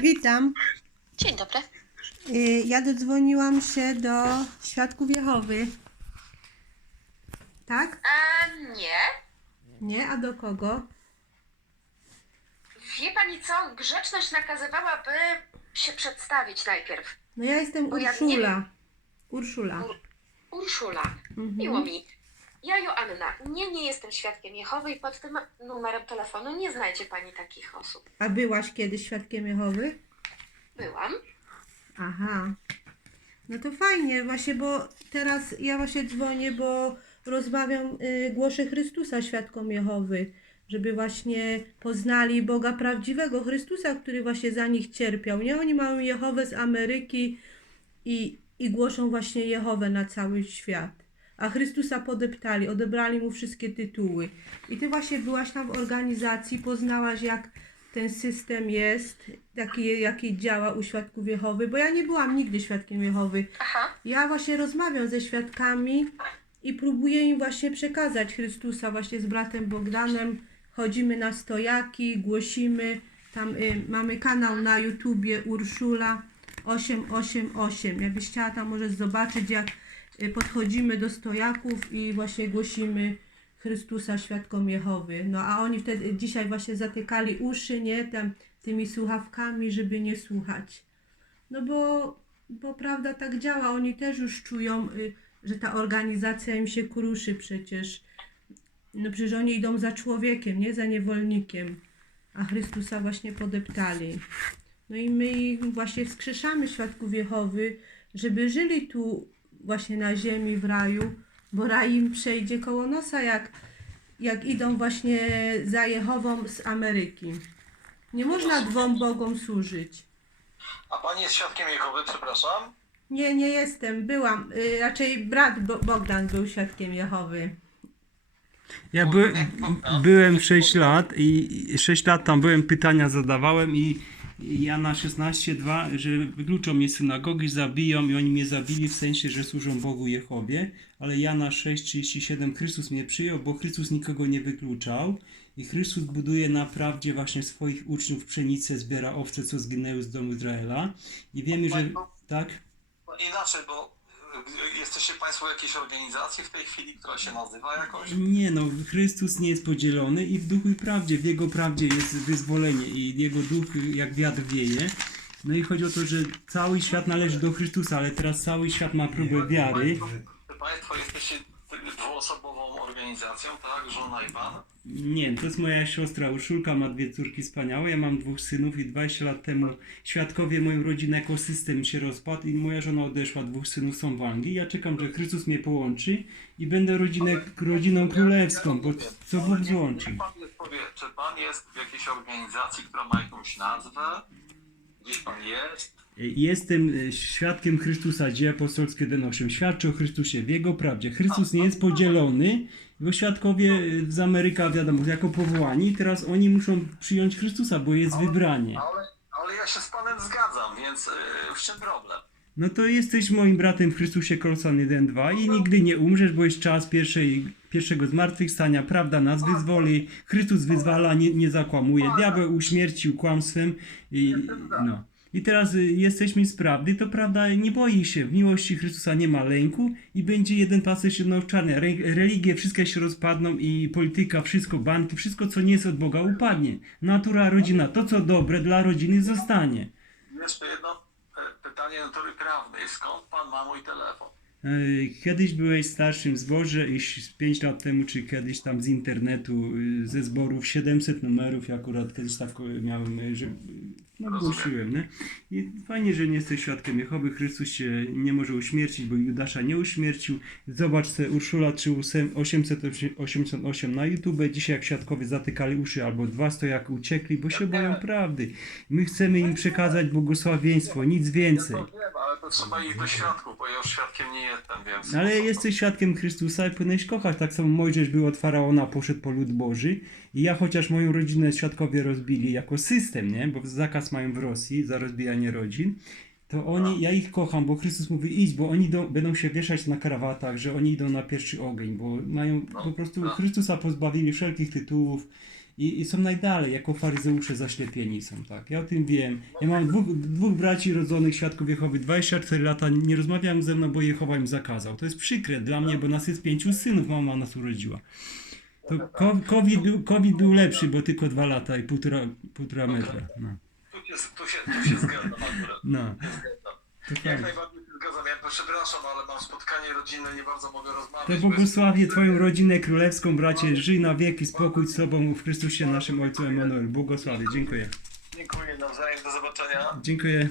Witam. Dzień dobry. Y, Ja dodzwoniłam się do Świadków Jehowy. Tak? Nie. Nie? A do kogo? Wie pani co? Grzeczność nakazywałaby się przedstawić najpierw. No ja jestem Bo ja Urszula. Urszula. Ur- Urszula. Mhm. Miło mi. Ja Joanna. Nie, nie jestem świadkiem Jehowy i pod tym numerem telefonu nie znajdzie pani takich osób. A byłaś kiedyś Świadkiem Jehowy? Byłam. Aha. No to fajnie, właśnie, bo teraz ja właśnie dzwonię, bo rozmawiam, y, głoszę Chrystusa Świadkom Jehowy, żeby właśnie poznali Boga prawdziwego, Chrystusa, który właśnie za nich cierpiał. Nie, oni mają Jehowę z Ameryki i, i głoszą właśnie Jehowę na cały świat. A Chrystusa podeptali, odebrali mu wszystkie tytuły. I ty właśnie byłaś tam w organizacji, poznałaś jak ten system jest, taki, jaki działa u Świadków Jehowy, bo ja nie byłam nigdy Świadkiem Jehowy. Aha. Ja właśnie rozmawiam ze świadkami i próbuję im właśnie przekazać Chrystusa właśnie z bratem Bogdanem. Chodzimy na stojaki, głosimy. Tam y, mamy kanał na YouTubie Urszula 888. Jakbyś chciała tam może zobaczyć jak podchodzimy do stojaków i właśnie głosimy Chrystusa świadkom Jehowy. No a oni wtedy dzisiaj właśnie zatykali uszy, nie, tam tymi słuchawkami, żeby nie słuchać. No bo, bo prawda tak działa, oni też już czują, y, że ta organizacja im się kruszy przecież. No przecież oni idą za człowiekiem, nie za niewolnikiem, a Chrystusa właśnie podeptali. No i my ich właśnie wskrzeszamy świadków Jehowy, żeby żyli tu właśnie na ziemi w raju, bo raj im przejdzie koło nosa, jak, jak idą właśnie za Jehową z Ameryki. Nie można dwom Bogom służyć. A pani jest świadkiem Jehowy, przepraszam? Nie, nie jestem. Byłam. Y, raczej brat Bo- Bogdan był świadkiem Jehowy. Ja by, byłem 6 lat i 6 lat tam byłem, pytania zadawałem i i Jana 16.2, że wykluczą mnie synagogi, zabiją i oni mnie zabili w sensie, że służą Bogu Jehowie, ale Jana 6.37 Chrystus mnie przyjął, bo Chrystus nikogo nie wykluczał i Chrystus buduje na prawdzie właśnie swoich uczniów pszenicę, zbiera owce, co zginęły z domu Izraela i wiemy, że tak? Inaczej, bo jesteście państwo w jakiejś organizacji w tej chwili, która się nazywa jakoś? Nie no, Chrystus nie jest podzielony i w duchu i prawdzie, w Jego prawdzie jest wyzwolenie i Jego duch jak wiatr wieje. No i chodzi o to, że cały świat należy do Chrystusa, ale teraz cały świat ma próbę wiary. Czy państwo jesteście dwuosobową organizacją, tak? Żona i pan? Nie, to jest moja siostra Urszulka, ma dwie córki wspaniałe, ja mam dwóch synów i 20 lat temu świadkowie moją rodzinę ekosystem się rozpadł i moja żona odeszła, dwóch synów są w Anglii. Ja czekam, że Chrystus mnie połączy i będę rodzinę, rodziną królewską, bo co Bóg złączy. Pan mi powie, czy pan jest w jakiejś organizacji, która ma jakąś nazwę? Gdzieś pan jest? Jestem e, świadkiem Chrystusa, dzieje apostolskie donoszę. Świadczę o Chrystusie w Jego prawdzie. Chrystus nie jest podzielony, bo świadkowie e, z Ameryka, wiadomo, jako powołani, teraz oni muszą przyjąć Chrystusa, bo jest wybranie. Ale, ale ja się z panem zgadzam, więc y, w czym problem? No to jesteś moim bratem w Chrystusie Kolosan 1-2 i nigdy nie umrzesz, bo jest czas pierwszej, pierwszego zmartwychwstania. Prawda nas wyzwoli, Chrystus wyzwala, nie, nie zakłamuje. Diabeł uśmiercił kłamstwem i no. I teraz y, jesteśmy z prawdy, to prawda nie boi się. W miłości Chrystusa nie ma lęku i będzie jeden pasterz jedno. Re, religie wszystkie się rozpadną i polityka, wszystko, banki, wszystko co nie jest od Boga upadnie. Natura, rodzina, to co dobre dla rodziny zostanie. Jeszcze jedno e, pytanie natury prawnej. Skąd pan ma mój telefon? E, Kiedyś byłeś starszym zborze i 5 lat temu, czy kiedyś tam z internetu, y, ze zborów 700 numerów, ja akurat kiedyś tak e, miałem, że no, głosiłem, nie? I fajnie, że nie jesteś świadkiem Jehowy, Chrystus się nie może uśmiercić, bo Judasza nie uśmiercił. Zobacz se Urszula 3888 na YouTube, dzisiaj jak świadkowie zatykali uszy albo dwa stojaki uciekli, bo się boją prawdy. My chcemy im przekazać błogosławieństwo, nic więcej. Trzeba iść do świadków, bo ja już świadkiem nie jestem, więc... Ale jesteś świadkiem Chrystusa i powinieneś kochać. Tak samo Mojżesz był od Faraona, poszedł po lud Boży. I ja chociaż moją rodzinę świadkowie rozbili jako system, nie? Bo zakaz mają w Rosji za rozbijanie rodzin. To oni, ja ich kocham, bo Chrystus mówi idź, bo oni do, będą się wieszać na krawatach, że oni idą na pierwszy ogień, bo mają po prostu Chrystusa pozbawili wszelkich tytułów i, i są najdalej, jako faryzeusze zaślepieni są, tak. Ja o tym wiem. Ja mam dwóch, dwóch braci rodzonych, świadków Jehowy, 24 lata, nie rozmawiają ze mną, bo Jehowa im zakazał. To jest przykre dla mnie, bo nas jest pięciu synów, mama nas urodziła. To COVID, był, COVID był lepszy, bo tylko dwa lata i półtora, półtora metra. No, Tu się, tu się, zgadzam akurat. no to Jak najbardziej zgadzam. Ja przepraszam, ale mam spotkanie rodzinne, nie bardzo mogę rozmawiać. To błogosławię Twoją rodzinę królewską, bracie. Żyj na wieki, spokój z sobą w Chrystusie naszym Ojcu Emanuel. Błogosławię, dziękuję. Dziękuję nawzajem, do zobaczenia. Dziękuję.